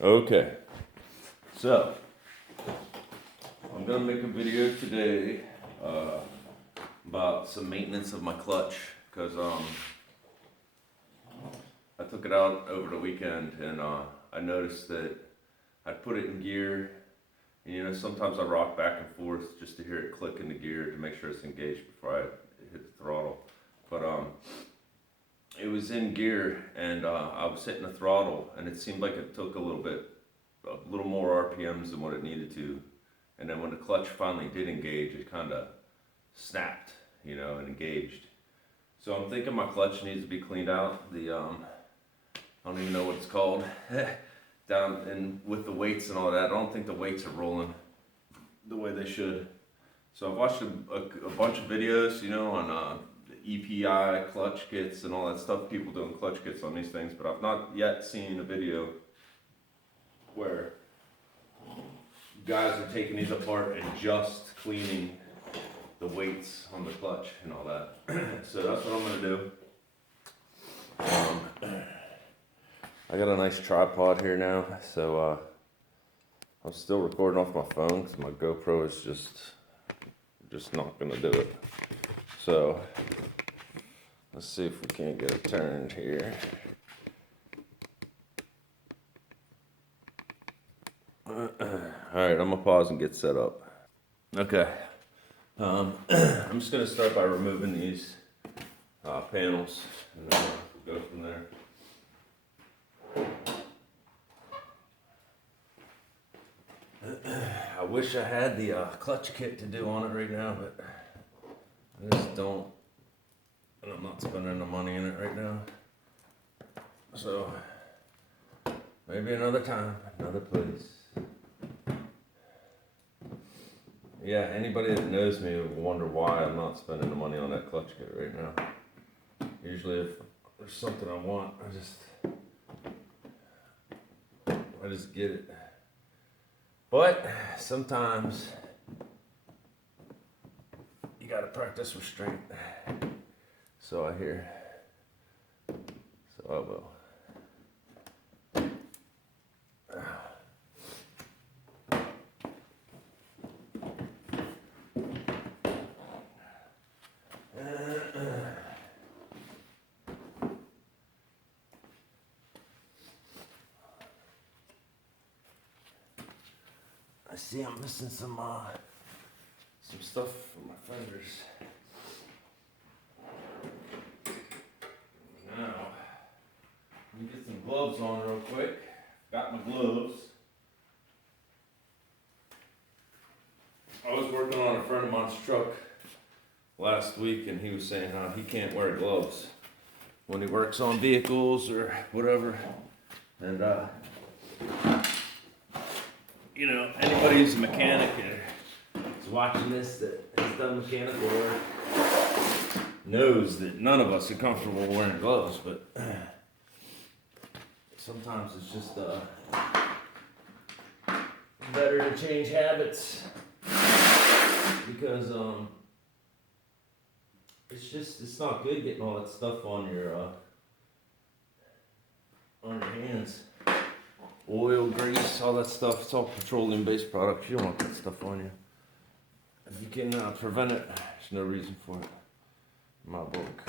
Okay, so I'm gonna make a video today about some maintenance of my clutch because I took it out over the weekend and I noticed that I put it in gear. And, sometimes I rock back and forth just to hear it click in the gear to make sure it's engaged before I hit the throttle. But it was in gear and I was hitting the throttle and it seemed like it took a little more RPMs than what it needed to. And then when the clutch finally did engage, it kind of snapped, and engaged. So I'm thinking my clutch needs to be cleaned out. I don't even know what it's called. Down and with the weights and all that, I don't think the weights are rolling the way they should. So I've watched a bunch of videos, on the EPI clutch kits and all that stuff. People doing clutch kits on these things, but I've not yet seen a video where guys are taking these apart and just cleaning the weights on the clutch and all that. So that's what I'm gonna do. I got a nice tripod here now, so I'm still recording off my phone because my GoPro is just not gonna do it. So let's see if we can't get it turned here. Alright, I'm gonna pause and get set up. Okay. I'm just gonna start by removing these panels and then we'll go from there. I wish I had the clutch kit to do on it right now, but I just don't, and I'm not spending the money in it right now. So maybe another time, another place. Yeah, anybody that knows me will wonder why I'm not spending the money on that clutch kit right now. Usually if there's something I want, I just get it. But sometimes you gotta practice restraint. So I hear. So I will. I see I'm missing some stuff from my fenders. Now, let me get some gloves on real quick. Got my gloves. I was working on a friend of mine's truck last week and he was saying how he can't wear gloves when he works on vehicles or whatever. And anybody who's a mechanic or is watching this that has done mechanical work knows that none of us are comfortable wearing gloves, but sometimes it's just better to change habits because it's not good getting all that stuff on your hands. Oil, grease, all that stuff. It's all petroleum-based products. You don't want that stuff on you. If you can prevent it, there's no reason for it. In my book.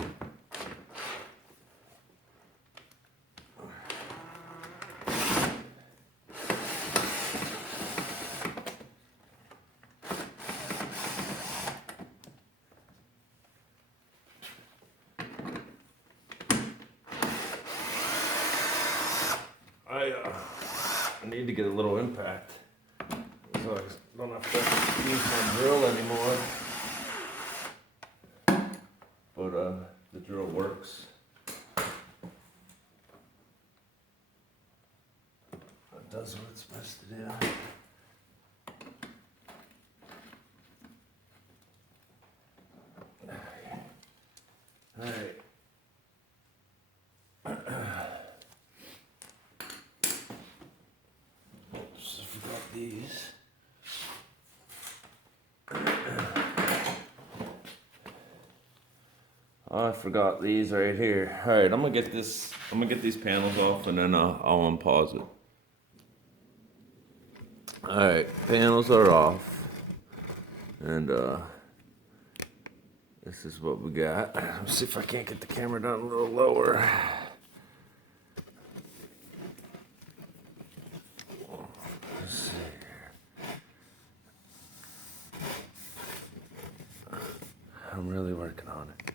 I need to get a little impact so I don't have to use my drill anymore. But the drill works. It does what it's supposed to do. Alright. Oops, I forgot these. I forgot these right here. Alright, I'm gonna get these panels off and then I'll unpause it. Alright, panels are off. And this is what we got. Let's see if I can't get the camera down a little lower. Let's see here. I'm really working on it.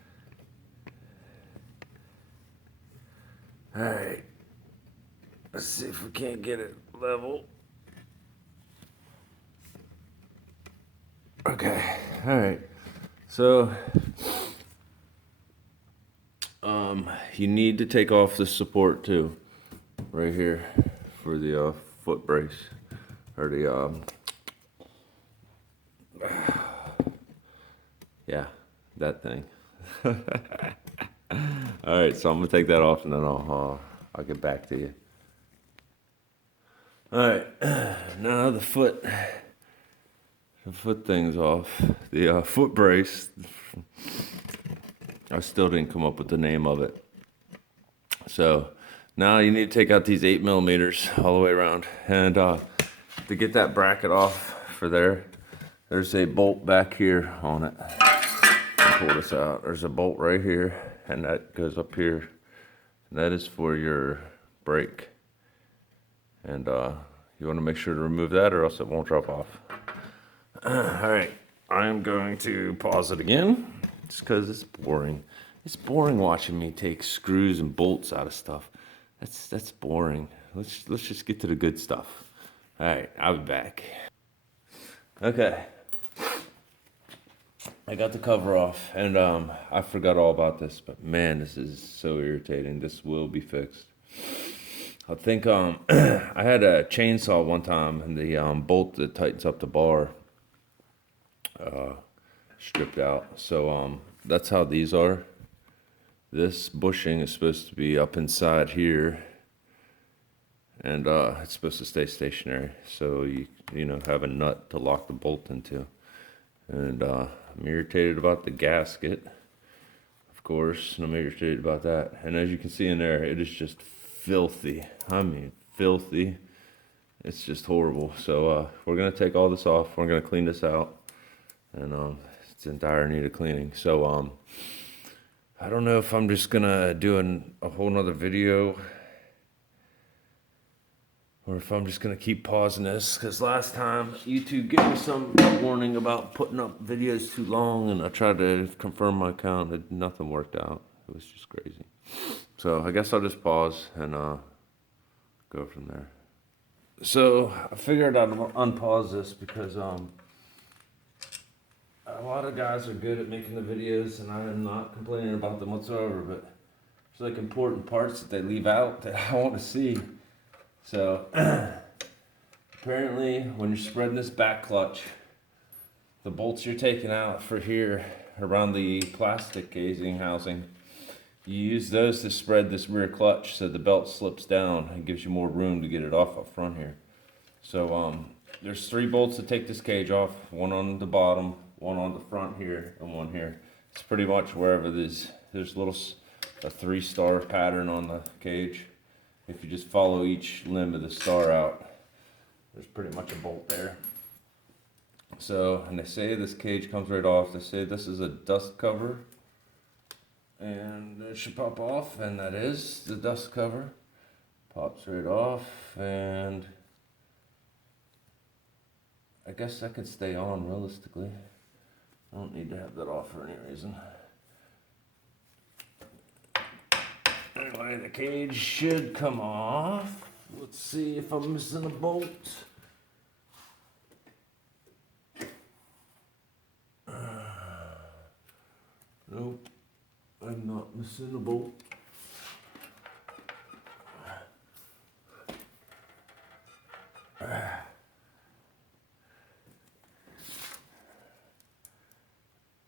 Alright. Let's see if we can't get it level. Okay, alright. So, you need to take off the support too, right here, for the foot brace, or the yeah, that thing. All right, so I'm gonna take that off, and then I'll get back to you. All right, now the foot thing's off. The foot brace. I still didn't come up with the name of it. So now you need to take out these 8 millimeters all the way around, and to get that bracket off for there's a bolt back here on it. I'll pull this out. There's a bolt right here, and that goes up here. And that is for your brake. And you want to make sure to remove that, or else it won't drop off. All right, I'm going to pause it again, just because it's boring. It's boring watching me take screws and bolts out of stuff. That's boring. Let's just get to the good stuff. All right, I'll be back. Okay, I got the cover off, and I forgot all about this, but man, this is so irritating. This will be fixed. I think I had a chainsaw one time, and the bolt that tightens up the bar stripped out. So that's how these are. This bushing is supposed to be up inside here, and it's supposed to stay stationary. So you know, have a nut to lock the bolt into. And I'm irritated about the gasket, of course, and I'm irritated about that. And as you can see in there, it is just filthy. I mean, filthy. It's just horrible. So we're gonna take all this off. We're gonna clean this out, and it's in dire need of cleaning. So I don't know if I'm just gonna do a whole nother video, or if I'm just gonna keep pausing this, because last time YouTube gave me some warning about putting up videos too long, and I tried to confirm my account, and nothing worked out. It was just crazy. So I guess I'll just pause and go from there. So I figured I'd unpause this because a lot of guys are good at making the videos, and I am not complaining about them whatsoever, but there's like important parts that they leave out that I want to see. So apparently when you're spreading this back clutch, the bolts you're taking out for here around the plastic casing housing, you use those to spread this rear clutch so the belt slips down and gives you more room to get it off up front here. So there's 3 bolts to take this cage off, one on the bottom, one on the front here, and one here. It's pretty much wherever there's a 3-star pattern on the cage. If you just follow each limb of the star out, there's pretty much a bolt there. So, and they say this cage comes right off. They say this is a dust cover, and it should pop off, and that is the dust cover. Pops right off, and I guess that could stay on realistically. I don't need to have that off for any reason. Anyway, the cage should come off. Let's see if I'm missing a bolt. Nope, I'm not missing a bolt.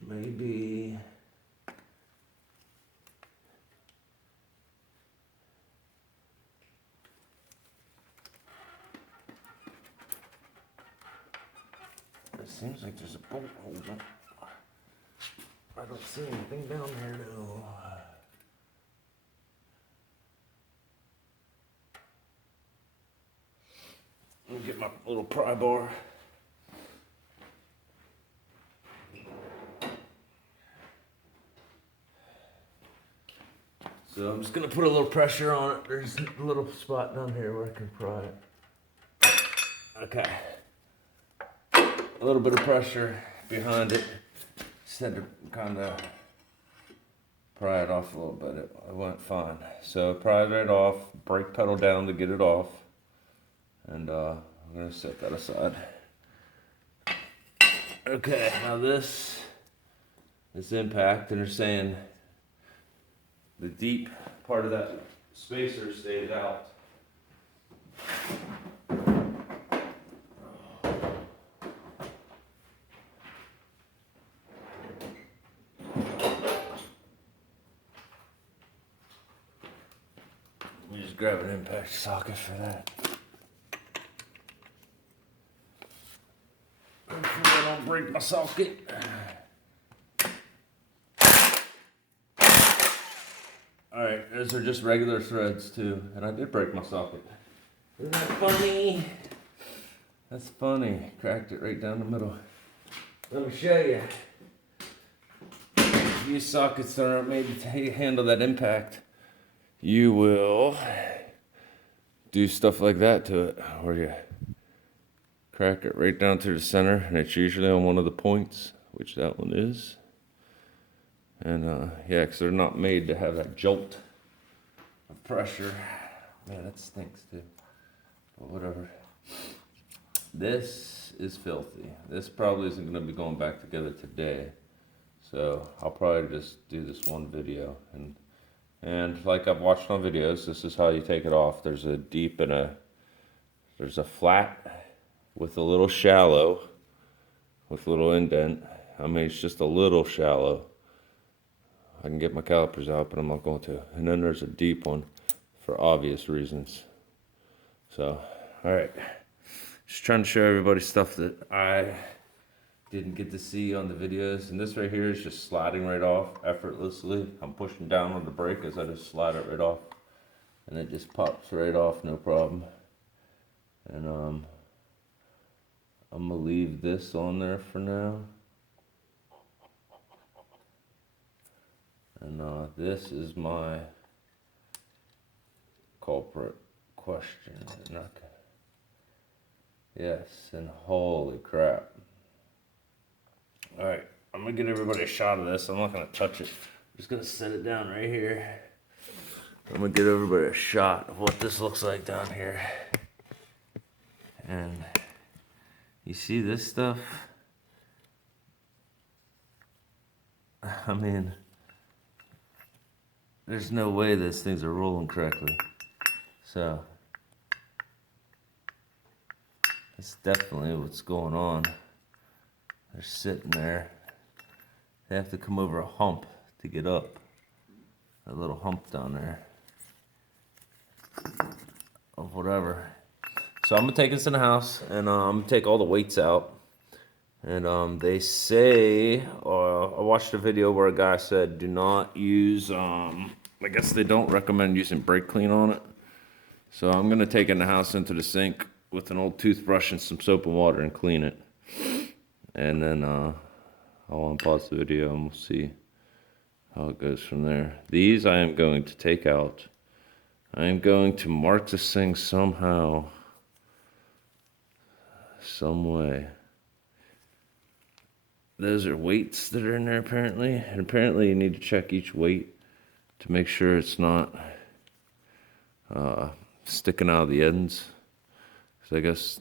Maybe it seems like there's a bolt holder. I don't see anything down there though. Let me get my little pry bar. So I'm just gonna put a little pressure on it. There's a little spot down here where I can pry it. Okay. A little bit of pressure behind it. Just had to kind of pry it off a little bit. It went fine. So pried it off, brake pedal down to get it off. And I'm gonna set that aside. Okay, now this impact, and they're saying the deep part of that spacer stayed out. Let me just grab an impact socket for that. Hopefully I don't break my socket. Alright, those are just regular threads too, and I did break my socket. Isn't that funny? That's funny. Cracked it right down the middle. Let me show you. If you use sockets that aren't made to handle that impact, you will do stuff like that to it, where you crack it right down to the center, and it's usually on one of the points, which that one is. And yeah, because they're not made to have that jolt of pressure. Man, that stinks too. But whatever. This is filthy. This probably isn't going to be going back together today. So I'll probably just do this one video. And like I've watched on videos, this is how you take it off. There's a deep and there's a flat with a little shallow, with a little indent. I mean, it's just a little shallow. I can get my calipers out, but I'm not going to. And then there's a deep one for obvious reasons. So, all right. Just trying to show everybody stuff that I didn't get to see on the videos. And this right here is just sliding right off effortlessly. I'm pushing down on the brake as I just slide it right off. And it just pops right off, no problem. And I'm gonna leave this on there for now. And this is my culprit question. Yes, and holy crap. Alright, I'm gonna get everybody a shot of this. I'm not gonna touch it. I'm just gonna set it down right here. I'm gonna get everybody a shot of what this looks like down here. And you see this stuff? I mean, there's no way those things are rolling correctly. So, that's definitely what's going on. They're sitting there. They have to come over a hump to get up. A little hump down there. Of whatever. So I'm gonna take this in the house and I'm gonna take all the weights out. And they say, I watched a video where a guy said, do not use, I guess they don't recommend using brake clean on it. So I'm gonna take it in the house into the sink with an old toothbrush and some soap and water and clean it. And then I'll unpause the video and we'll see how it goes from there. These I am going to take out. I am going to mark this thing somehow, some way. Those are weights that are in there apparently. And apparently you need to check each weight to make sure it's not sticking out of the ends. So I guess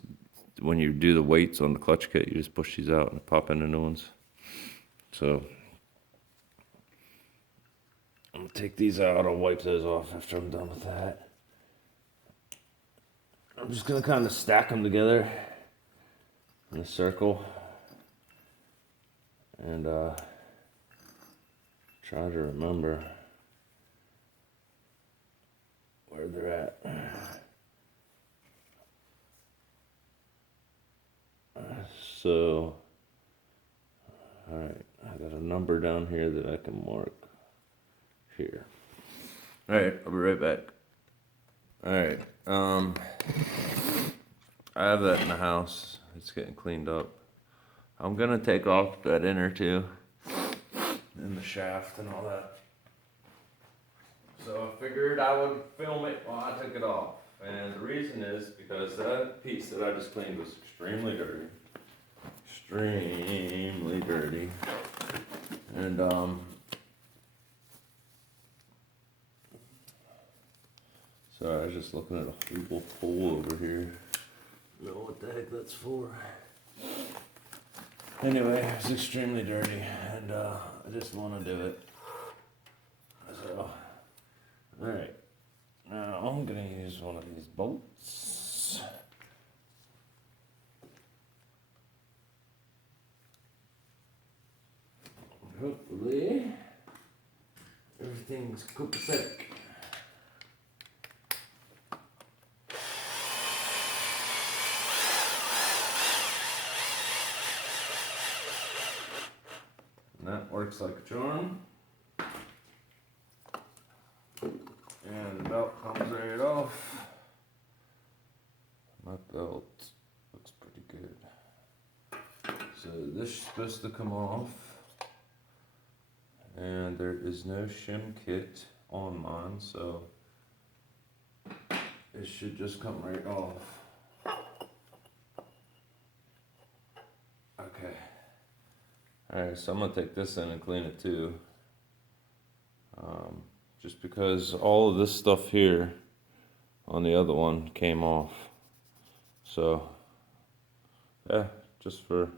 when you do the weights on the clutch kit, you just push these out and pop in the new ones. So I'm gonna take these out. I'll wipe those off after I'm done with that. I'm just gonna kind of stack them together in a circle and try to remember where they're at. So, alright, I got a number down here that I can mark here. Alright, I'll be right back. Alright, I have that in the house. It's getting cleaned up. I'm gonna take off that inner too, and the shaft and all that. So I figured I would film it while I took it off. And the reason is because that piece that I just cleaned was extremely dirty. Extremely dirty. And so I was just looking at a little hole over here. I don't know what the heck that's for. Anyway, it's extremely dirty, and I just want to do it. So, alright. Now I'm going to use one of these bolts. Hopefully, everything's copacetic. And that works like a charm. And the belt comes right off. My belt looks pretty good. So this is supposed to come off. And there is no shim kit on mine, so it should just come right off. Okay. Alright, so I'm gonna take this in and clean it too. Just because all of this stuff here on the other one came off. So, yeah, just for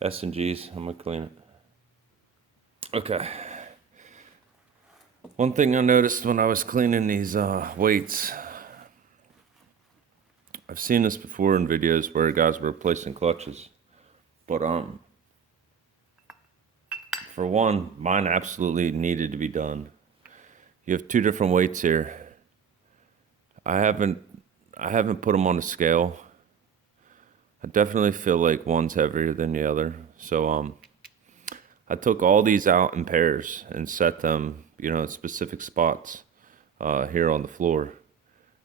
S&Gs, I'm gonna clean it. Okay. One thing I noticed when I was cleaning these weights, I've seen this before in videos where guys were replacing clutches, but for one, mine absolutely needed to be done. You have two different weights here. I haven't put them on a scale. I definitely feel like one's heavier than the other. So I took all these out in pairs and set them, at specific spots here on the floor.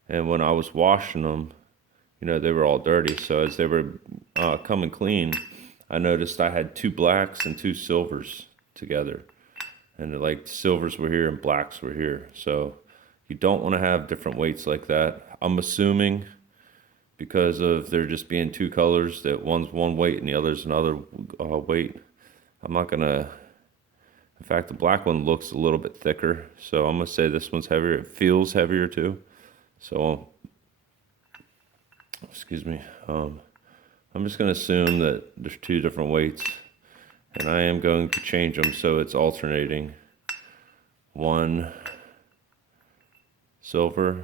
And when I was washing them, they were all dirty. So as they were coming clean, I noticed I had two blacks and two silvers together. And like silvers were here and blacks were here. So you don't want to have different weights like that. I'm assuming because of there just being two colors that one's one weight and the other's another weight. I'm not gonna, in fact, the black one looks a little bit thicker. So I'm gonna say this one's heavier. It feels heavier too. So, excuse me. I'm just gonna assume that there's two different weights. And I am going to change them so it's alternating. One silver,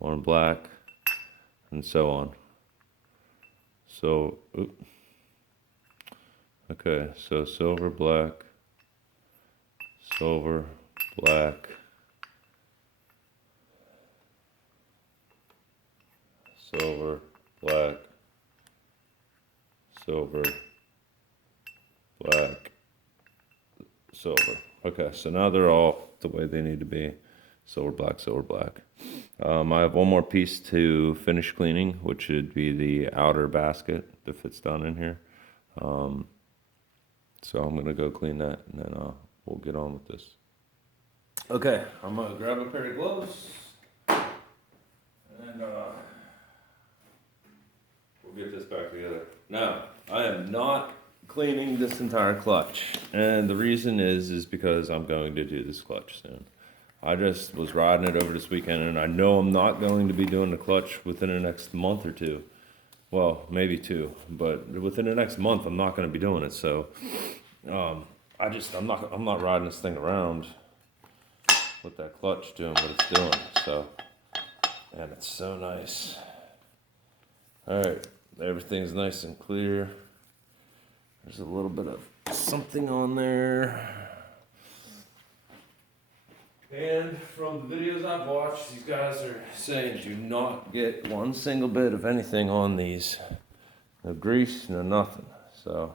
one black, and so on. So, okay, so silver, black, silver, black, silver, black, silver, black, silver. Okay, so now they're all the way they need to be. Silver, black, silver, black. I have one more piece to finish cleaning, which would be the outer basket that fits down in here. So I'm gonna go clean that and then we'll get on with this. Okay, I'm gonna grab a pair of gloves and we'll get this back together. Now, I am not cleaning this entire clutch, and the reason is because I'm going to do this clutch soon. I just was riding it over this weekend, and I know I'm not going to be doing the clutch within the next month or two. Well, maybe two, but within the next month, I'm not going to be doing it. So, I'm not riding this thing around with that clutch doing what it's doing. So, and it's so nice. All right, everything's nice and clear. There's a little bit of something on there. And from the videos I've watched, these guys are saying do not get one single bit of anything on these. No grease, no nothing. So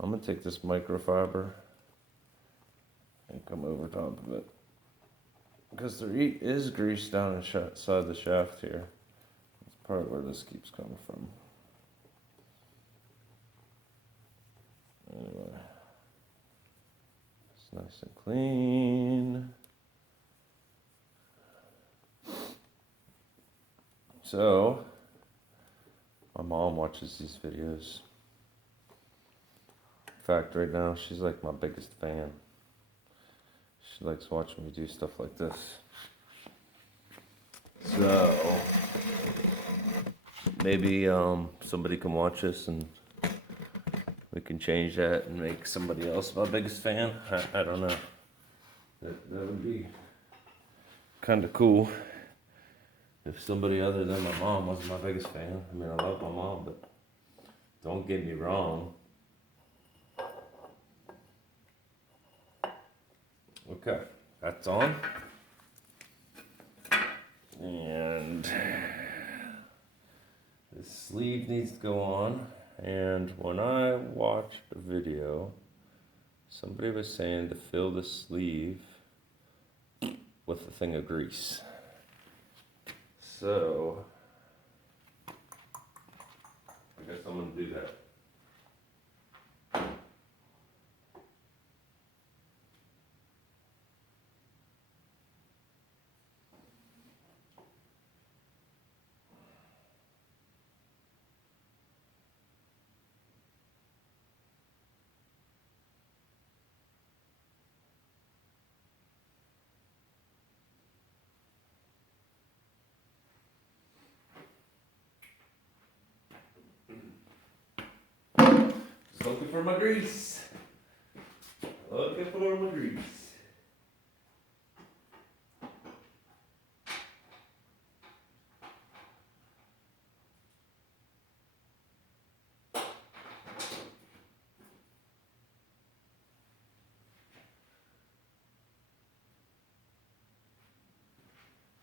I'm gonna take this microfiber and come over top of it. Because there is grease down inside the shaft here. Let's Probably where this keeps coming from. Anyway, it's nice and clean. So, my mom watches these videos. In fact, right now, she's like my biggest fan. She likes watching me do stuff like this. So, maybe somebody can watch this and we can change that and make somebody else my biggest fan. I don't know. That would be kind of cool if somebody other than my mom was my biggest fan. I mean, I love my mom, but don't get me wrong. Okay, that's on. And the sleeve needs to go on. And when I watched a video, somebody was saying to fill the sleeve with a thing of grease. So, I guess I'm gonna do that. Just looking for my grease. Looking for my grease.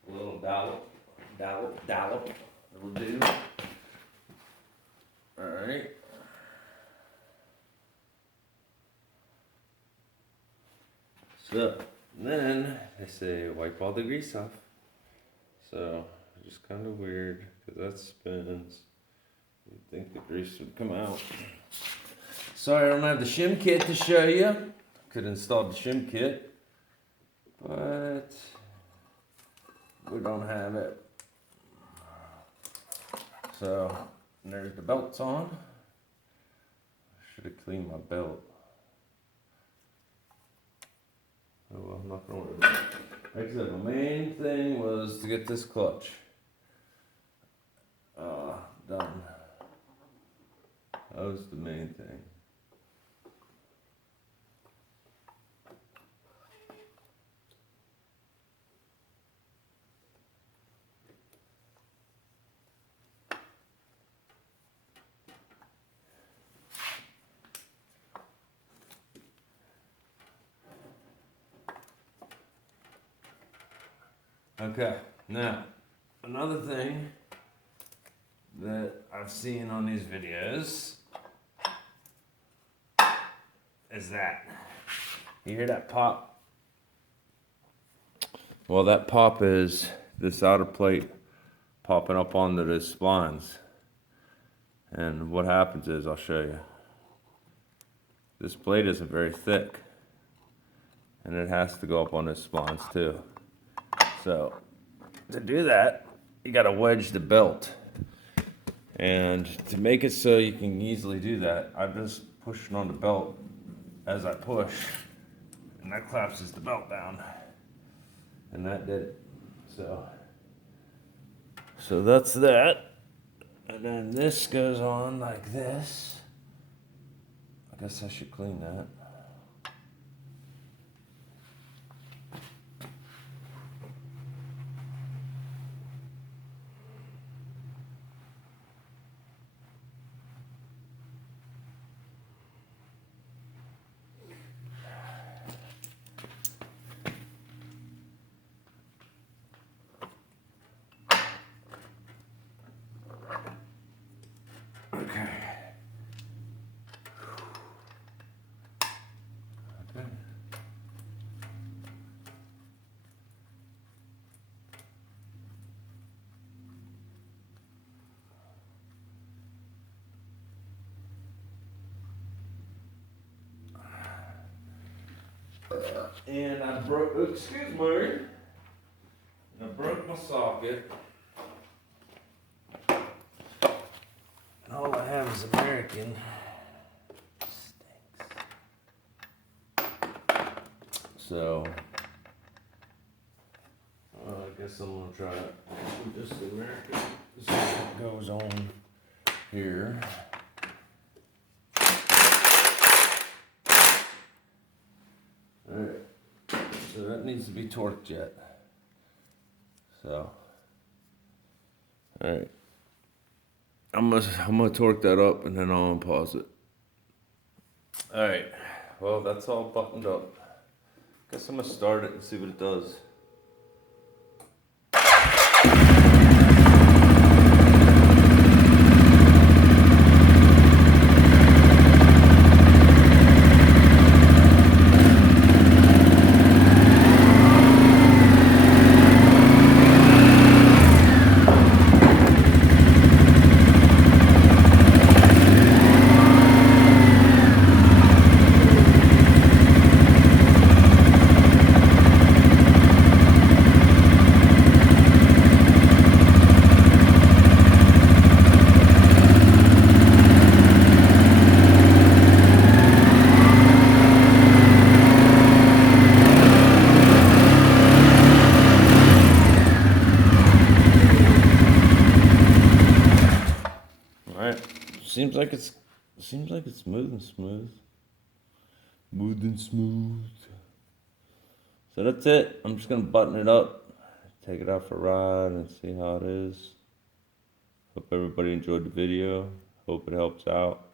A little dollop. It'll do. Alright. So, then they say wipe all the grease off. So, just kind of weird because that spins. You'd think the grease would come out. Sorry, I don't have the shim kit to show you. Could install the shim kit, but we don't have it. So, there's the belts on. Should have cleaned my belt. Oh well, I'm not gonna worry about it. Like I said, my main thing was to get this clutch done. That was the main thing. Okay, now, another thing that I've seen on these videos is that. You hear that pop? Well, that pop is this outer plate popping up onto the splines. And what happens is, I'll show you. This plate isn't very thick. And it has to go up on the splines too. So, to do that, you gotta wedge the belt. And to make it so you can easily do that, I'm just pushing on the belt as I push. And that collapses the belt down. And that did it. So that's that. And then this goes on like this. I guess I should clean that. And I broke, excuse me, I broke my socket. All I have is American. Stinks. So, I guess I'm gonna try it with just the American. This is what goes on here. Alright, so that needs to be torqued yet. So, alright. I'm gonna torque that up and then I'll unpause it. Alright, well that's all buttoned up. Guess I'm gonna start it and see what it does. Alright, seems like it's smooth and smooth. Smooth and smooth. So that's it. I'm just gonna button it up, take it out for a ride and see how it is. Hope everybody enjoyed the video. Hope it helps out.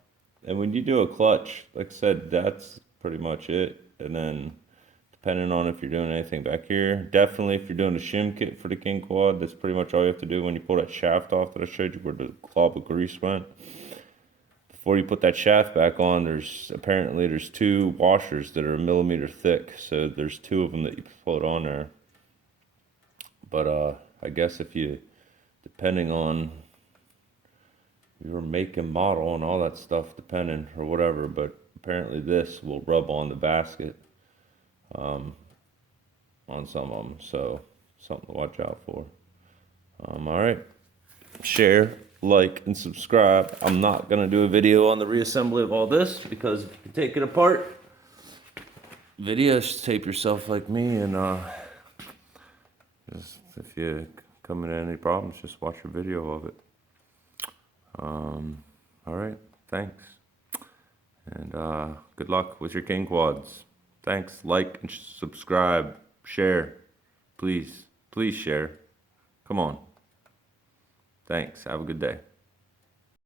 And when you do a clutch, like I said, that's pretty much it. And then depending on if you're doing anything back here, definitely if you're doing a shim kit for the King Quad, that's pretty much all you have to do when you pull that shaft off that I showed you where the glob of grease went. Before you put that shaft back on, there's two washers that are a millimeter thick, so there's two of them that you put on there. But I guess if you, depending on your make and model and all that stuff, depending or whatever, but apparently this will rub on the basket on some of them, so something to watch out for. All right, share, like, and subscribe. I'm not gonna do a video on the reassembly of all this because if you take it apart, videos tape yourself like me, and if you come into any problems, just watch a video of it. All right, thanks, and good luck with your King Quads. Thanks. Like and subscribe, share, please share. Come on. Thanks. Have a good day.